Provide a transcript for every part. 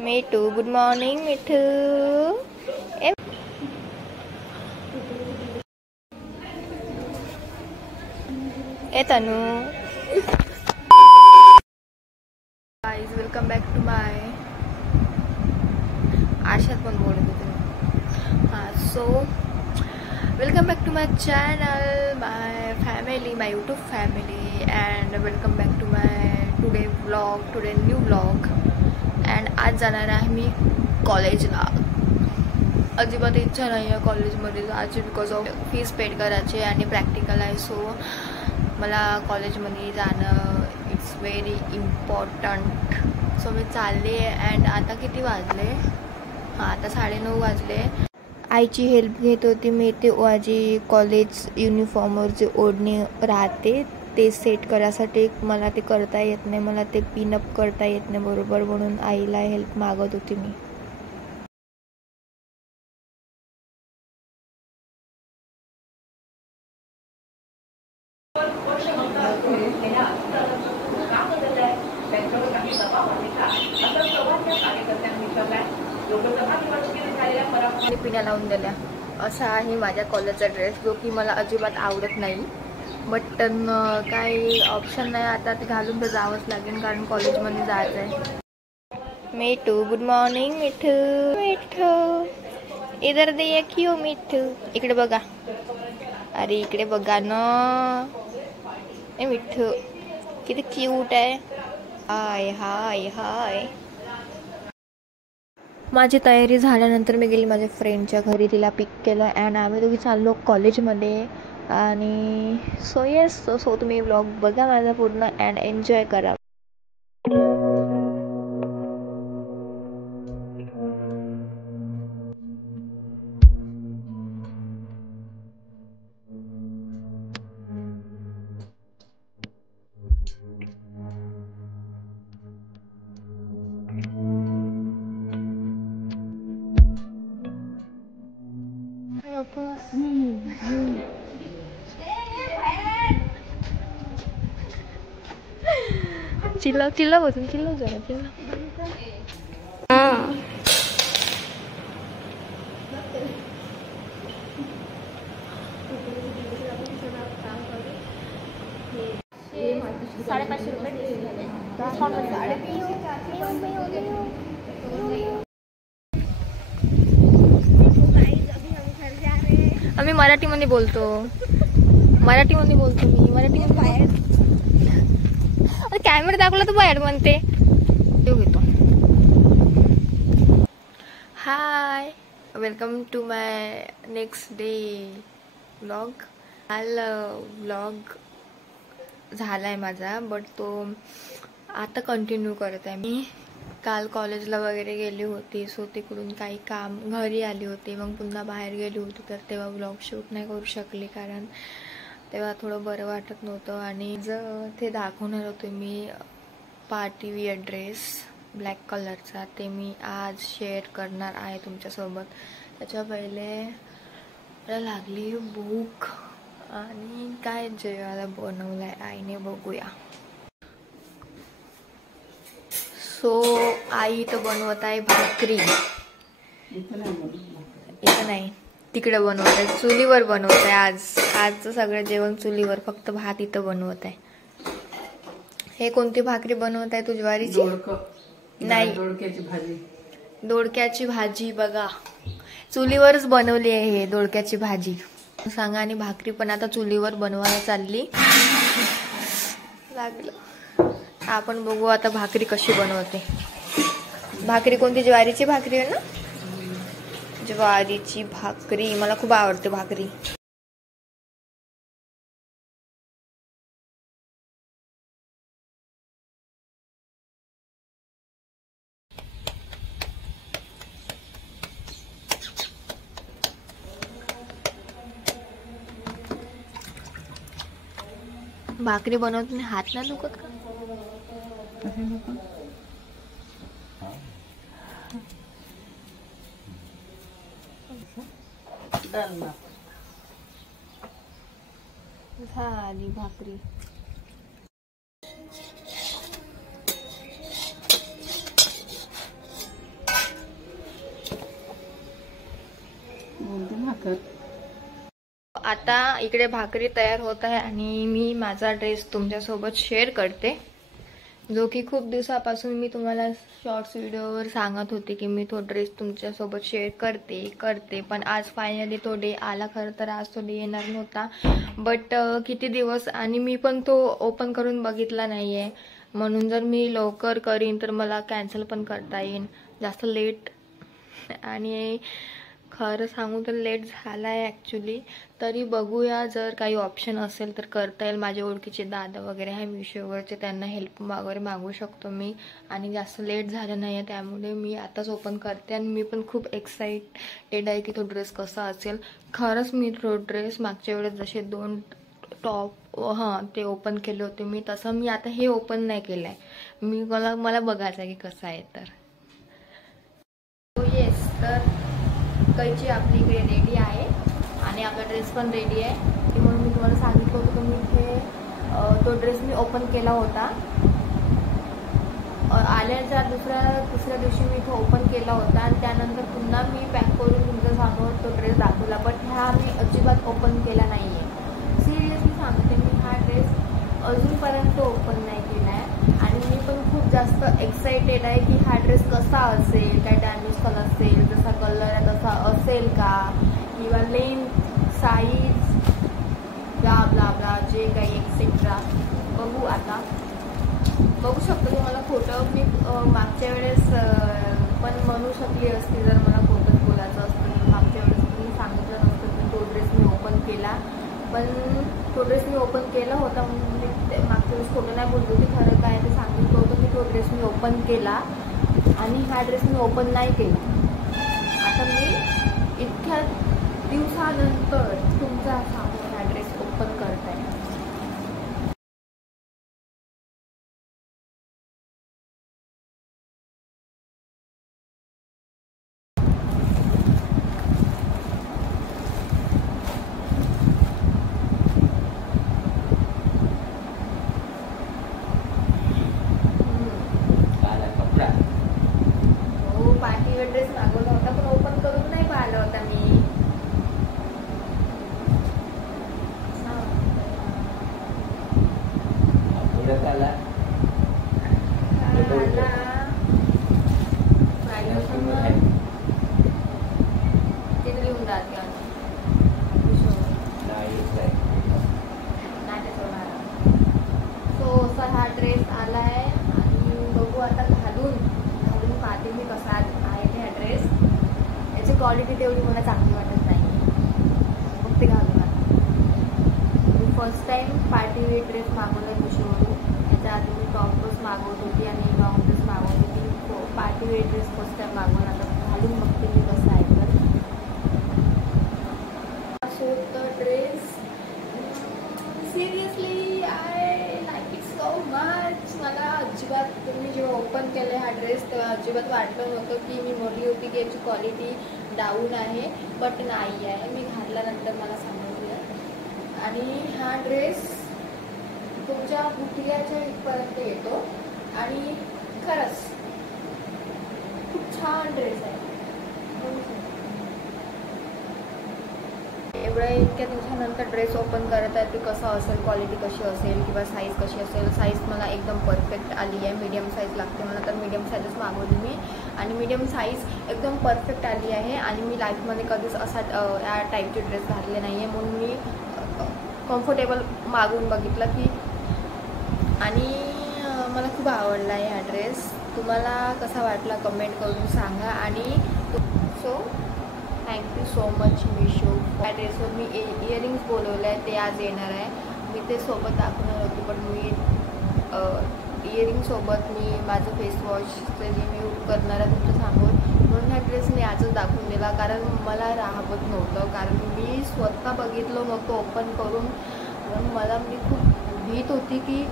मिठू, good morning Mithu. ए Tanu. Guys, welcome back to my. आशात पण बोलत होते. हां, so welcome back to my channel, my family, my YouTube family, and welcome back to my today new vlog. अँड आज जाणार आहे मी कॉलेजला. अजिबात इच्छा नाही आहे कॉलेजमध्ये जायची, बिकॉज ऑफ फीस पेड करायची आणि प्रॅक्टिकल आहे. सो मला कॉलेजमध्ये जाणं इट्स व्हेरी इम्पॉर्टंट. सो मी चालले आहे. अँड आता किती वाजले? हां, आता 9:30 वाजले. आईची हेल्प घेत होती मी. ते माझी कॉलेज युनिफॉर्मवर जे ओढणी राहते ते सेट करायसाठी मला ते करता येत नाही, मला ते पिनअप करता येत नाही बरोबर, म्हणून आईला हेल्प मागत होती मी. पिण्या लावून दिल्या. असा आहे माझ्या कॉलेजचा ड्रेस, जो की मला अजिबात आवडत नाही. बट काही ऑप्शन नाही, आता ते घालून तर जावंच लागेल कारण कॉलेजमध्ये जायचं आहे. मिठू, गुड मॉर्निंग मिठू. मिठू इधर देखियो मिठू. इकडे बघा. अरे इकडे बघा ना. ए मिठू किती क्यूट आहे. हाय हाय हाय. माझी तयारी झाल्यानंतर मी गेली माझ्या फ्रेंडच्या घरी, तिला पिक केलं अँड आम्ही दोघी चाललो कॉलेजमध्ये. आणि सो तुम्ही व्लॉग बघा माझा पूर्ण अँड एन्जॉय करा. चिल्ला बसून चिल्ला जरा चिल्ला. आम्ही मराठीमध्ये बोलतो मी. मराठीमध्ये बाहेर कॅमेरा दाखवला तर बाहेर म्हणते. घेतो. Hi, welcome to my next day vlog. काल व्लॉग झालाय माझा, बट तो आता कंटिन्यू करत आहे मी. काल कॉलेजला वगैरे गेली होती, सो तिकडून काही काम घरी आली होती, मग पुन्हा बाहेर गेली होती, तर तेव्हा व्लॉग शूट नाही करू शकले कारण तेव्हा थोडं बरं वाटत नव्हतं. आणि ते दाखवणार होते मी पार्टी विअर ड्रेस ब्लॅक कलरचा, ते मी आज शेअर करणार आहे तुमच्यासोबत. त्याच्या पहिले मला लागली भूक आणि काय जेवायला बनवलं आहे आईने बघूया. सो आई तर बनवत आहे भाकरी. इथं नाही, तिकडे बनवत आहे, चुलीवर बनवत आहे. आजचं सगळं जेवण चुलीवर, फक्त भात इथं बनवत आहे. हे कोणती भाकरी बनवत आहे तू? ज्वारीची? नाही, दोडक्याची भाजी. बघा, चुलीवरच बनवली आहे हे दोडक्याची भाजी. सांगा. आणि भाकरी पण आता चुलीवर बनवायला चालली. लागलं. आपण बघू आता भाकरी कशी बनवते. भाकरी कोणती? ज्वारीची भाकरी आहे ना? ज्वारीची भाकरी मला खूप आवडते भाकरी. भाकरी बनवताना हात ना दुखत का? झाली भाकरी. भाकर. आता इकडे भाकरी तयार होत आहे आणि मी माझा ड्रेस तुमच्यासोबत शेअर करते, जो की खूप दिवसापासून मी तुम्हाला शॉर्ट्स व्हिडिओवर सांगत होते की मी तो ड्रेस तुमच्यासोबत शेअर करते पण आज फायनली तो डे आला. खरं तर आज तो डे येणार नव्हता, बट किती दिवस आणि मी पण तो ओपन करून बघितला नाही आहे. म्हणून जर मी लवकर करीन तर मला कॅन्सल पण करता येईल. जास्त लेट आणि खरं सांगू तर लेट झाला आहे ॲक्च्युली. तरी बघूया, जर काही ऑप्शन असेल तर करता येईल. माझे ओळखीचे दादा वगैरे आहे मिशोवरचे, त्यांना हेल्प वगैरे मागू शकतो मी. आणि जास्त लेट झालं नाही आहे त्यामुळे मी आताच ओपन करते. आणि मी पण खूप एक्साइटेड आहे की तो ड्रेस कसा असेल. खरंच मी तो ड्रेस मागच्या वेळेस जसे 2 टॉप ते ओपन केले होते मी, तसं मी आता हे ओपन नाही केलं आहे. मला बघायचं आहे की कसं आहे. तर येस, तर कैची आपली इकडे रेडी आहे आणि आपला ड्रेस पण रेडी आहे. की म्हणून मी तुम्हाला सांगितलं होतं की मी इथे तो ड्रेस मी ओपन केला होता. आल्याच्या तिसऱ्या दिवशी मी इथे ओपन केला होता आणि त्यानंतर पुन्हा मी पॅक करून तुमच्या समोर तो ड्रेस दाखवला. बट ह्या मी अजिबात ओपन केला नाही आहे. सिरियसली सांगते, मी हा ड्रेस अजूनपर्यंत ओपन नाही केला आहे. आणि मी पण खूप जास्त एक्साइटेड आहे की हा ड्रेस कसा असेल, काय डॅमेज कलर असेल, जसा कलर आहे तसा असेल का, किंवा length, size, blah blah blah जे काही एक्सेट्रा. बघू आता. बघू शकतो की मला खोटं मी मागच्या वेळेस पण म्हणू शकली असती, जर मला खोटंच बोलायचं असतं. मागच्या वेळेस मी सांगितलं नसतं की तो ड्रेस मी ओपन केला, पण तो ड्रेस मी ओपन केला होता. म्हणजे मागच्या वेळेस खोटं नाही बोलतो की खरं काय ते सांगितलं होतं की तो ड्रेस मी ओपन केला आणि हा ड्रेस मी ओपन नाही केला. आता मी इतक्या दिवसानंतर तुमचा समोर हा ड्रेस ओपन करत आहे. पार्टीवेअर ड्रेस मागवला होता पण ओपन करून नाही पाहिला होता मी. तिथे लिहून जाते सो असा हा ड्रेस आला आहे आणि बघू आता घालून पाहते मी कसा आहे हा ड्रेस. याची क्वालिटी तेवढी मला चांगली वाटत नाही, मग ते घालून आता. मी फर्स्ट टाइम पार्टी ड्रेस मागवला मिशोवरून. याच्या आधी मी टॉप ड्रेस मागवत होती आणि लॉंग ड्रेस मागवत होती. Party wear dress first time मागवला, आता घालून बघते मी कसं आहे. तर so the dress seriously I like it so much. मला अजिबात मी जेव्हा ओपन केलं हा ड्रेस तेव्हा अजिबात वाटलं नव्हतं की मी म्हटली होती की याची क्वालिटी डाऊन आहे, बट नाही आहे. मी घातल्यानंतर मला समजलं. आणि हा ड्रेस तुमच्या घुटण्याच्या इथपर्यंत येतो आणि खरंच खूप छान ड्रेस आहे. एवढ्या इतक्या दिवसानंतर ड्रेस ओपन करत आहे ते कसं असेल, क्वालिटी कशी असेल किंवा साईज कशी असेल. साईज मला एकदम परफेक्ट आली आहे. मीडियम साईज लागते मला, तर मीडियम साईजच मागवली मी आणि मीडियम साईज एकदम परफेक्ट आली आहे. आणि मी लाईफमध्ये कधीच असा या टाईपचे ड्रेस घातले नाही आहे, म्हणून मी कम्फर्टेबल मागवून बघितलं की. आणि मला खूप आवडला आहे हा ड्रेस. तुम्हाला कसा वाटला कमेंट करून सांगा. आणि so thank you so much Meesho. त्या ड्रेसवर मी इयरिंग्स बोलवलं आहे, ते आज येणार आहे. मी ते सोबत दाखवणार होती, पण मी इयरिंगसोबत मी माझं फेसवॉशचं जे मी यूज करणार आहे तुमच्यासमोर, म्हणून हा ड्रेस मी आजच दाखवून दिला. कारण मला राहत नव्हतं, कारण मी स्वतः बघितलं नव्हतं ओपन करून. मला मी खूप भीत होती की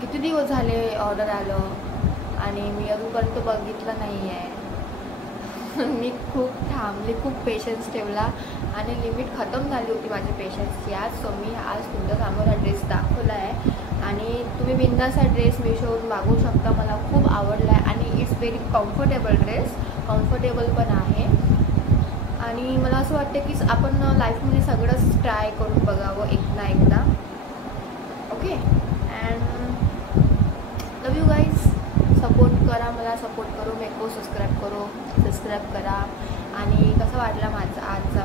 किती दिवस झाले ऑर्डर आलं आणि मी अजूनपर्यंत बघितलं नाही आहे. मी खूप थांबले, खूप पेशन्स ठेवला आणि लिमिट खतम झाली होती माझ्या पेशन्सची आज. सो मी आज तुमच्यासमोर हा ड्रेस दाखवला आहे आणि तुम्ही बिंदास हा ड्रेस मिशोवरून मागवू शकता. मला खूप आवडला आहे आणि it's very comfortable dress, comfortable पण आहे. आणि मला असं वाटतं की आपण लाईफमध्ये सगळंच ट्राय करून बघावं एकदा. Okay, and love you guys. Support करा, मला सपोर्ट करो, मेरे को सबस्क्राईब करा. आणि कसं वाटलं माझं आजचा